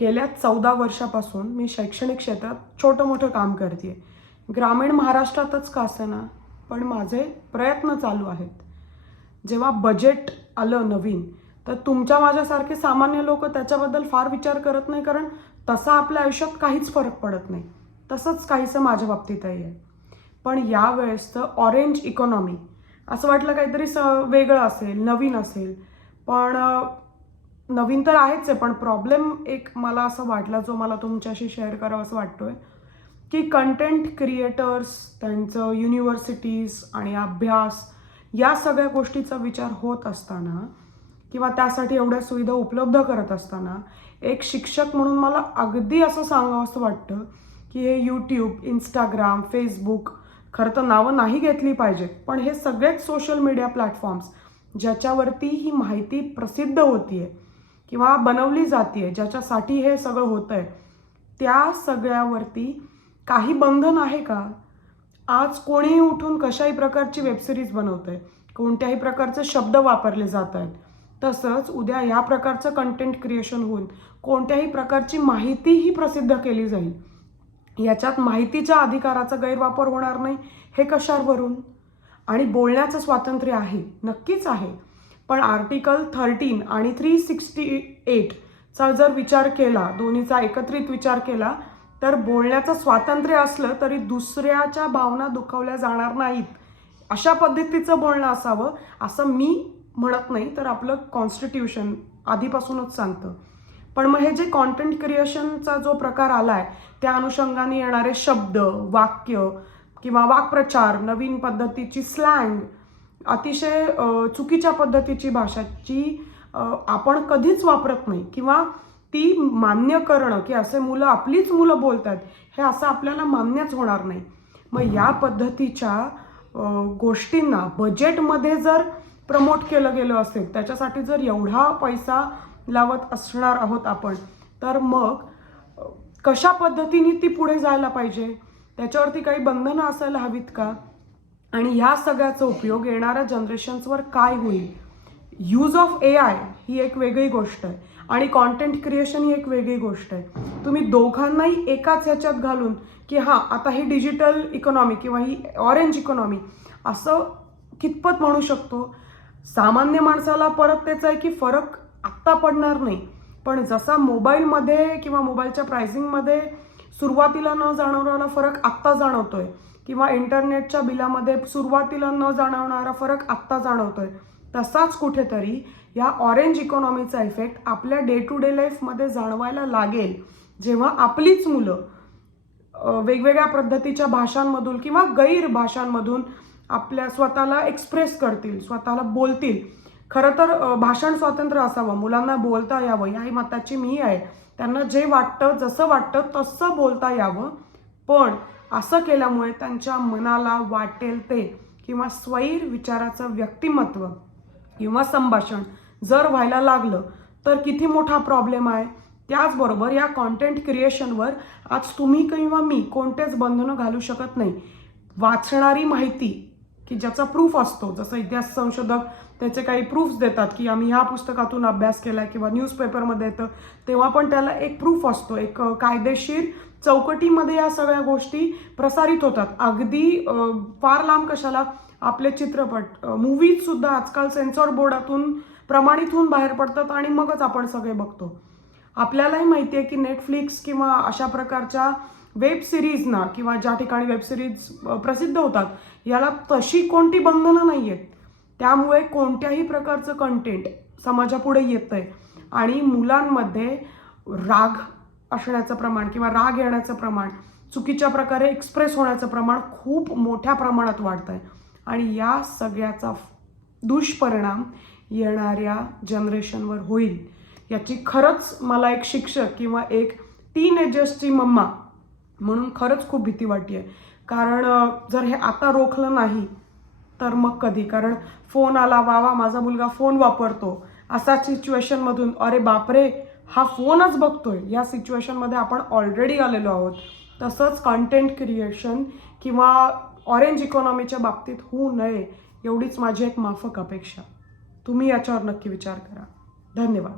गेल्या चौदा वर्षापासून मी शैक्षणिक क्षेत्रात छोटं मोठं काम करते ग्रामीण महाराष्ट्रातच का असेना पण माझे प्रयत्न चालू आहेत. जेव्हा बजेट आलं नवीन तर तुमच्या माझ्यासारखे सामान्य लोक त्याच्याबद्दल फार विचार करत नाही कारण तसा आपल्या आयुष्यात काहीच फरक पडत नाही. तसंच काहीसं माझ्या बाबतीतही आहे. पण यावेळेसचं ऑरेंज इकॉनॉमी असं वाटलं काहीतरी स वेगळं असेल नवीन असेल. पण नवीन तर आहेच आहे पण प्रॉब्लेम एक मला असं वाटला जो मला तुमच्याशी शेअर करावा असं वाटतोय की कंटेंट क्रिएटर्स त्यांचं युनिव्हर्सिटीज आणि अभ्यास या सगळ्या गोष्टीचा विचार होत असताना किंवा त्यासाठी एवढ्या सुविधा उपलब्ध करत असताना एक शिक्षक म्हणून मला अगदी असं सांगावं असं वाटतं की हे यूट्यूब इंस्टाग्राम फेसबुक खरं तर नावं नाही घेतली पाहिजेत पण हे सगळेच सोशल मीडिया प्लॅटफॉर्म्स ज्याच्यावरती ही माहिती प्रसिद्ध होतीये. किंवा बनवली जाते ज्याच्यासाठी हे सगळं होतं आहे त्या सगळ्यावरती काही बंधन आहे का? आज कोणीही उठून कशाही प्रकारची वेबसिरीज बनवत आहे कोणत्याही प्रकारचे शब्द वापरले जात आहेत तसंच उद्या या प्रकारचं कंटेंट क्रिएशन होऊन कोणत्याही प्रकारची माहितीही प्रसिद्ध केली जाईल. याच्यात माहितीच्या अधिकाराचा गैरवापर होणार नाही हे कशावरून? आणि बोलण्याचं स्वातंत्र्य आहे नक्कीच आहे. पण आर्टिकल थर्टीन आणि थ्री सिक्स्टी एटचा जर विचार केला दोन्हीचा एकत्रित विचार केला तर बोलण्याचं स्वातंत्र्य असलं तरी दुसऱ्याच्या भावना दुखावल्या जाणार नाहीत. अशा पद्धतीचं बोलणं असावं असं मी म्हणत नाही तर आपलं कॉन्स्टिट्यूशन आधीपासूनच सांगतं. पण मग हे जे कॉन्टेंट क्रिएशनचा जो प्रकार आला आहे त्या अनुषंगाने येणारे शब्द वाक्य किंवा वाक्प्रचार नवीन पद्धतीची स्लँग अतिशय चुकीच्या पद्धतीची भाषाची आपण कधीच वापरत नाही. किंवा ती मान्य करणं की असे मुलं आपलीच मुलं बोलतात हे असं आपल्याला मान्यच होणार नाही. मग या पद्धतीच्या गोष्टींना बजेटमध्ये जर प्रमोट केलं गेलं असेल त्याच्यासाठी जर एवढा पैसा लावत असणार आहोत आपण तर मग कशा पद्धतीने ती पुढे जायला पाहिजे? त्याच्यावरती काही बंधनं असायला हवीत का? आणि ह्या सगळ्याचा उपयोग येणाऱ्या जनरेशन्सवर काय होईल? यूज ऑफ ए आय ही एक वेगळी गोष्ट आहे. आणि कॉन्टेंट क्रिएशन ही एक वेगळी गोष्ट आहे. तुम्ही दोघांनाही एकाच ह्याच्यात घालून की हां आता ही डिजिटल इकॉनॉमी किंवा ही ऑरेंज इकॉनॉमी असं कितपत म्हणू शकतो? सामान्य माणसाला परत त्याचं आहे की फरक आत्ता पडणार नाही. पण जसा मोबाईलमध्ये किंवा मोबाईलच्या प्रायझिंगमध्ये सुरुवातीला न जाणवणारा फरक आत्ता जाणवतोय. किंवा इंटरनेटच्या बिलामध्ये सुरुवातीला न जाणवणारा फरक आत्ता जाणवतोय. तसाच कुठेतरी या ऑरेंज इकॉनॉमीचा इफेक्ट आपल्या डे टू डे लाईफमध्ये जाणवायला लागेल. जेव्हा आपलीच मुलं वेगवेगळ्या पद्धतीच्या भाषांमधून किंवा गैर भाषांमधून आपल्या स्वतःला एक्सप्रेस करतील स्वतःला बोलतील. खरं तर भाषण स्वातंत्र्य असावं मुलांना बोलता यावं याही मताची मी आहे. त्यांना जे वाटतं जसं वाटतं तसं बोलता यावं. पण असं केल्यामुळे त्यांच्या मनाला वाटेल ते किंवा स्वैर विचाराचं व्यक्तिमत्व किंवा संभाषण जर व्हायला लागलं तर किती मोठा प्रॉब्लेम आहे. त्याचबरोबर या कॉन्टेंट क्रिएशनवर आज तुम्ही किंवा मी कोणतेच बंधनं घालू शकत नाही. वाचणारी माहिती की ज्याचा प्रूफ असतो. जसं इतिहास संशोधक त्याचे काही प्रूफ्स देतात की आम्ही ह्या पुस्तकातून अभ्यास केला आहे किंवा न्यूजपेपरमध्ये येतं तेव्हा पण त्याला एक प्रूफ असतो. एक कायदेशीर चौकटीमध्ये या सगळ्या गोष्टी प्रसारित होतात. अगदी फार लांब कशाला? आपले चित्रपट मूवीजसुद्धा आजकाल सेन्सॉर बोर्डातून प्रमाणित होऊन बाहेर पडतात आणि मगच आपण सगळे बघतो. आपल्यालाही माहिती आहे की नेटफ्लिक्स किंवा अशा प्रकारच्या वेब सिरीजना किंवा ज्या ठिकाणी वेब सिरीज प्रसिद्ध होतात याला तशी कोणती बंधनं नाही आहेत त्यामुळे कोणत्याही प्रकारचं कंटेंट समाजापुढे येतं आहे आणि मुलांमध्ये राग असण्याचं प्रमाण किंवा राग येण्याचं प्रमाण चुकीच्या प्रकारे एक्सप्रेस होण्याचं प्रमाण खूप मोठ्या प्रमाणात वाढतं आहे आणि या सगळ्याचा दुष्परिणाम येणाऱ्या जनरेशनवर होईल. याची खरंच मला एक शिक्षक किंवा एक टीन एजर्सची मम्मा म्हणून खरंच खूप भीती वाटते कारण जर हे आता रोखलं नाही तर मग कधी? कारण फोन आला वा वा माझा मुलगा फोन वापरतो. असा सिच्युएशनमधून अरे बापरे हा फोनच बघतोय. या सिच्युएशनमध्ये आपण ऑलरेडी आलेलो आहोत. तसंच कंटेंट क्रिएशन किंवा ऑरेंज इकॉनॉमीच्या बाबतीत होऊ नये एवढीच माझी एक माफक अपेक्षा. तुम्ही याच्यावर नक्की विचार करा. धन्यवाद.